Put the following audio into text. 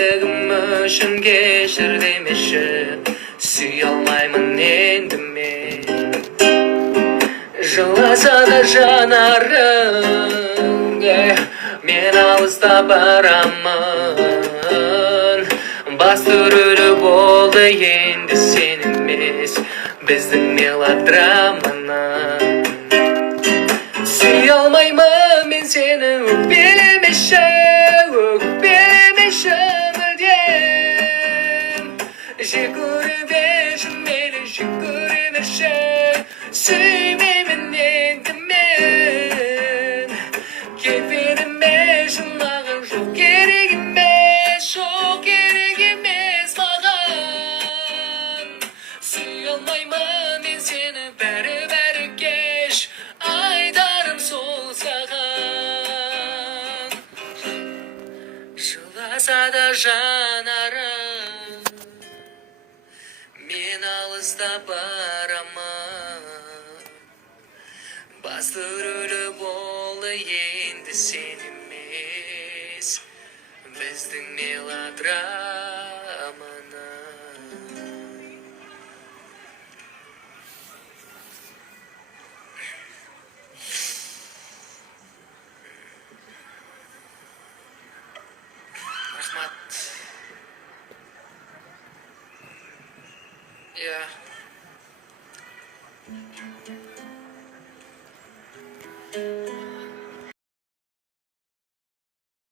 Кіншілігім үшін кешір демеші, сүйе алмаймын енді мен. Жыласа да жанарың, мен алыста барамын. Басты рөлі болды енді сен емес, біздің мелодраманы. Сүйе алмаймын мен сені, өкпелемеші, өкпелемеші мүлдем. Жек көремеші мейлі, жек көремеші, сүймеймін енді мен. Кетпедімеші маған, жоқ керек емес, жоқ керек емес маған. Сүйе алмаймын мен сені, бәрі кеш, айтарым сол саған. Жыласа да жанарың, мен алыста барамын. Басты рөлі болды енді сен емес, біздің мелодраманы. Рахмат.